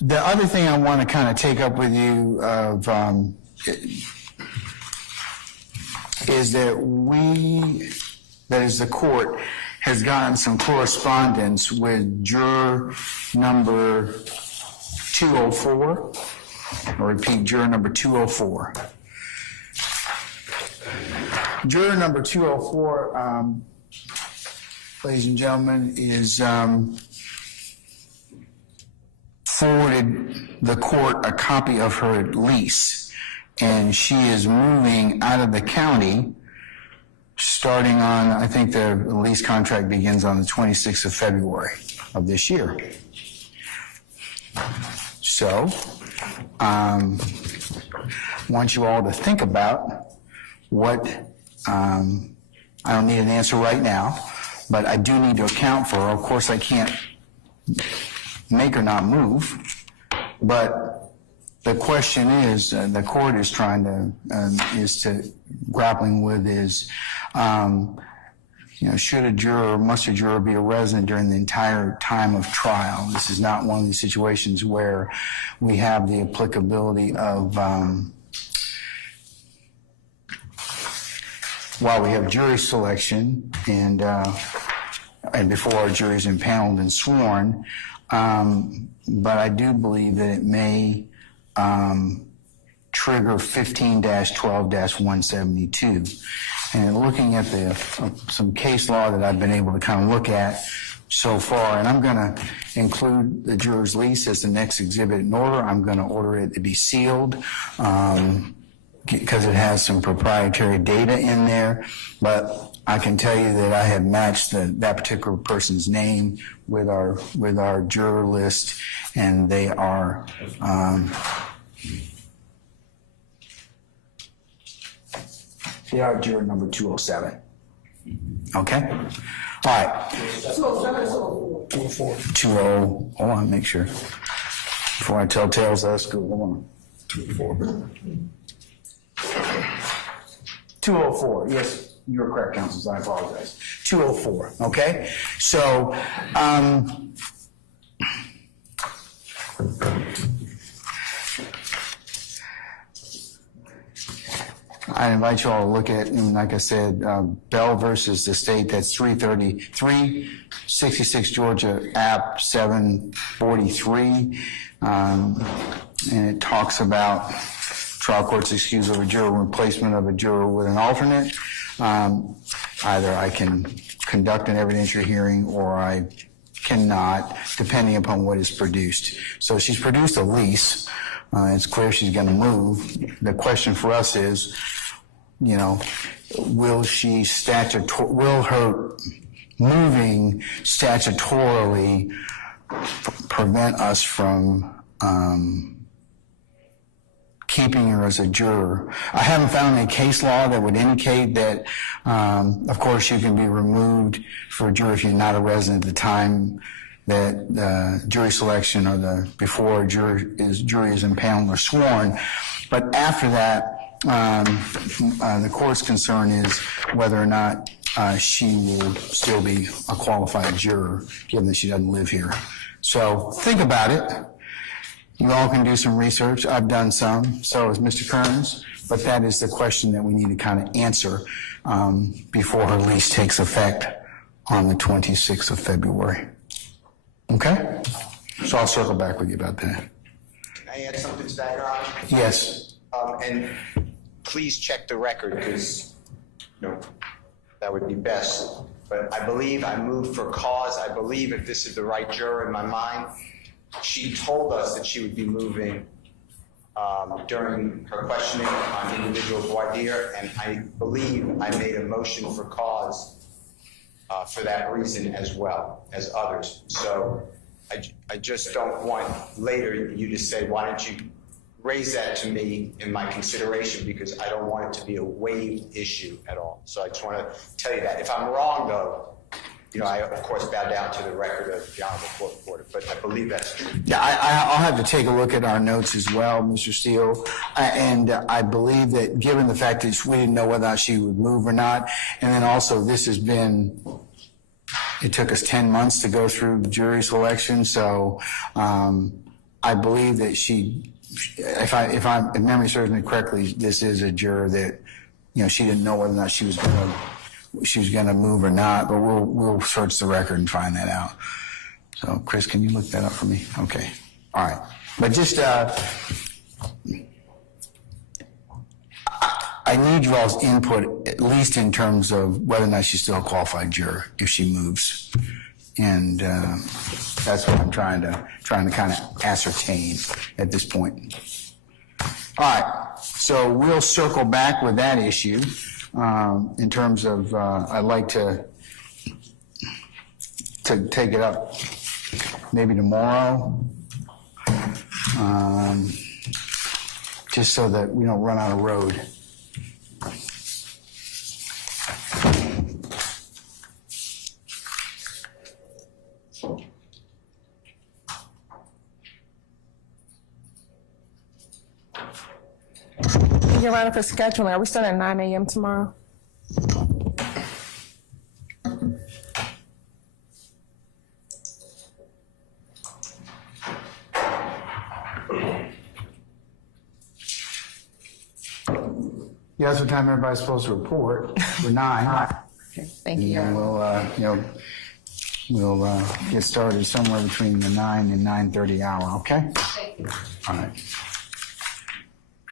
The other thing I want to kind of take up with you is that the court has gotten some correspondence with juror number 204. I'll repeat, juror number 204. Juror number 204, ladies and gentlemen, is forwarded the court a copy of her lease, and she is moving out of the county starting on, I think the lease contract begins on the 26th of February of this year. So, I want you all to think about what, I don't need an answer right now, but I do need to account for, of course I can't make her not move, but the question is, the court is trying to, grappling with is, should a juror, must a juror be a resident during the entire time of trial? This is not one of these situations where we have the applicability of, while we have jury selection and before our jury is impaneled and sworn, but I do believe that it may trigger 15-12-172. And looking at some case law that I've been able to kind of look at so far, and I'm going to include the juror's lease as the next exhibit in order. I'm going to order it to be sealed because it has some proprietary data in there, but I can tell you that I have matched that particular person's name with our juror list, and they are juror number 207. Okay? All right. 204. 20. Hold on, make sure. Before I tell tales out of school. Hold on. 204. 204. Yes, you're correct, counsel. I apologize. 204. Okay? So, I invite you all to look at, and like I said, Bell versus the state, that's 366 Georgia App 743. And it talks about trial court's excuse of a juror, replacement of a juror with an alternate. Either I can conduct an evidentiary hearing or I cannot, depending upon what is produced. So she's produced a lease. It's clear she's going to move. The question for us is, will her moving statutorily prevent us from keeping her as a juror? I haven't found any case law that would indicate that, of course, you can be removed for a juror if you're not a resident at the time that the jury selection or before a jury is impaneled or sworn. But after that, the court's concern is whether or not she will still be a qualified juror, given that she doesn't live here. So think about it. You all can do some research. I've done some, so has Mr. Kearns. But that is the question that we need to kind of answer before her lease takes effect on the 26th of February. Okay? So I'll circle back with you about that. Can I add something to that, Your Honor? Yes. And please check the record, because that would be best. But I believe I moved for cause. I believe if this is the right juror in my mind, she told us that she would be moving during her questioning on individual voir dire, and I believe I made a motion for cause for that reason as well as others. So I just don't want later you to say, why don't you raise that to me in my consideration, because I don't want it to be a waived issue at all. So I just want to tell you that. If I'm wrong, though, I, of course, bow down to the record of the Honorable Court Reporter, but I believe that's true. Yeah, I'll have to take a look at our notes as well, Mr. Steele. And I believe that given the fact that we didn't know whether or not she would move or not, and then also this has been, it took us 10 months to go through jury selection, so I believe that if memory serves me correctly, this is a juror that, she didn't know whether or not she was gonna move or not, but we'll search the record and find that out. So, Chris, can you look that up for me? Okay. All right. But just, I need you all's input, at least in terms of whether or not she's still a qualified juror if she moves. And that's what I'm trying to kind of ascertain at this point. All right. So we'll circle back with that issue in terms of, I'd like to take it up maybe tomorrow, just so that we don't run out of road. You're running for scheduling. Are we starting at 9 a.m. tomorrow? Yeah, that's what time everybody's supposed to report. We're 9. Okay, thank you. And we'll get started somewhere between the 9 and 9:30 hour, okay? All right.